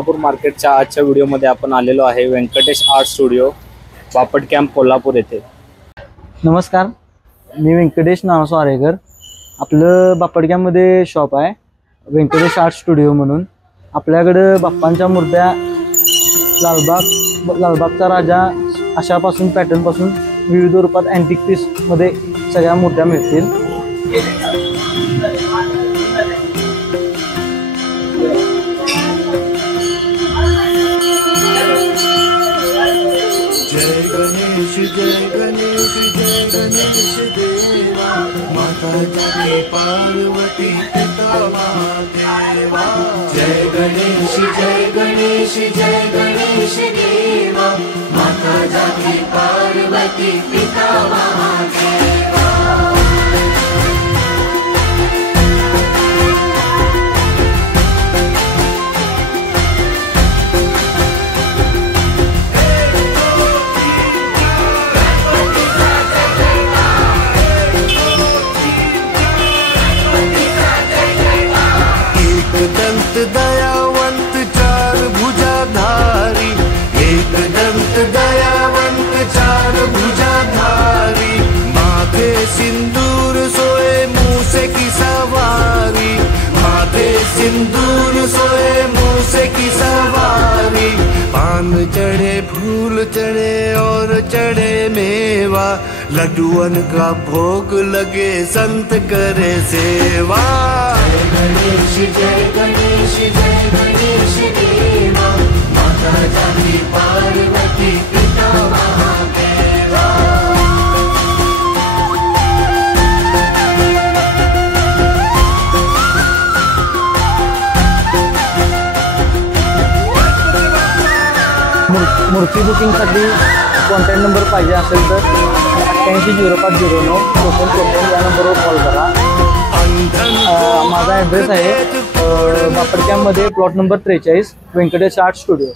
कोल्हापूर मार्केटच्या आजच्या व्हिडिओमध्ये आपण आलेलो आहे Vyankatesh art studio Bapat camp Kolhapur येथे। नमस्कार, मी व्यंकटेश नारायण आरेकर। आपलं बापट कॅम्पमध्ये शॉप आहे व्यंकटेश आर्ट स्टुडिओ म्हणून। आपल्याकडे बाप्पांच्या मूर्त्या लालबागचा राजा अशापासून पॅटर्न पासून विविध रूपात अँटिक पीस मध्ये सगळ्या मूर्त्या मिळतील। जय गणेश देवा, माता जाकी पार्वती पिता महादेवा। जय गणेश देवा, माता जाकी पार्वती पिता महादेवा। दंत दयावंत चार भुजाधारी, एक दंत दयावंत चार भुजाधारी। माथे सिंदूर सोए मूसे की सवारी, माथे सिंदूर सोए मूसे की सवारी। पान चढ़े फूल चढ़े और चढ़े मेवा, लड्डुअन का भोग लगे संत करे सेवा। जय गणेश देवा, माता जाकी पार्वती पिता महादेवा। मूर्ती बुकिंगसाठी कॉन्टॅक्ट नंबर पाहिजे असेल तर 880509 या नंबरवर कॉल करा। माझा ॲड्रेस आहे बापट कॅम्पमध्ये plot number 43 Venkatesh art studio.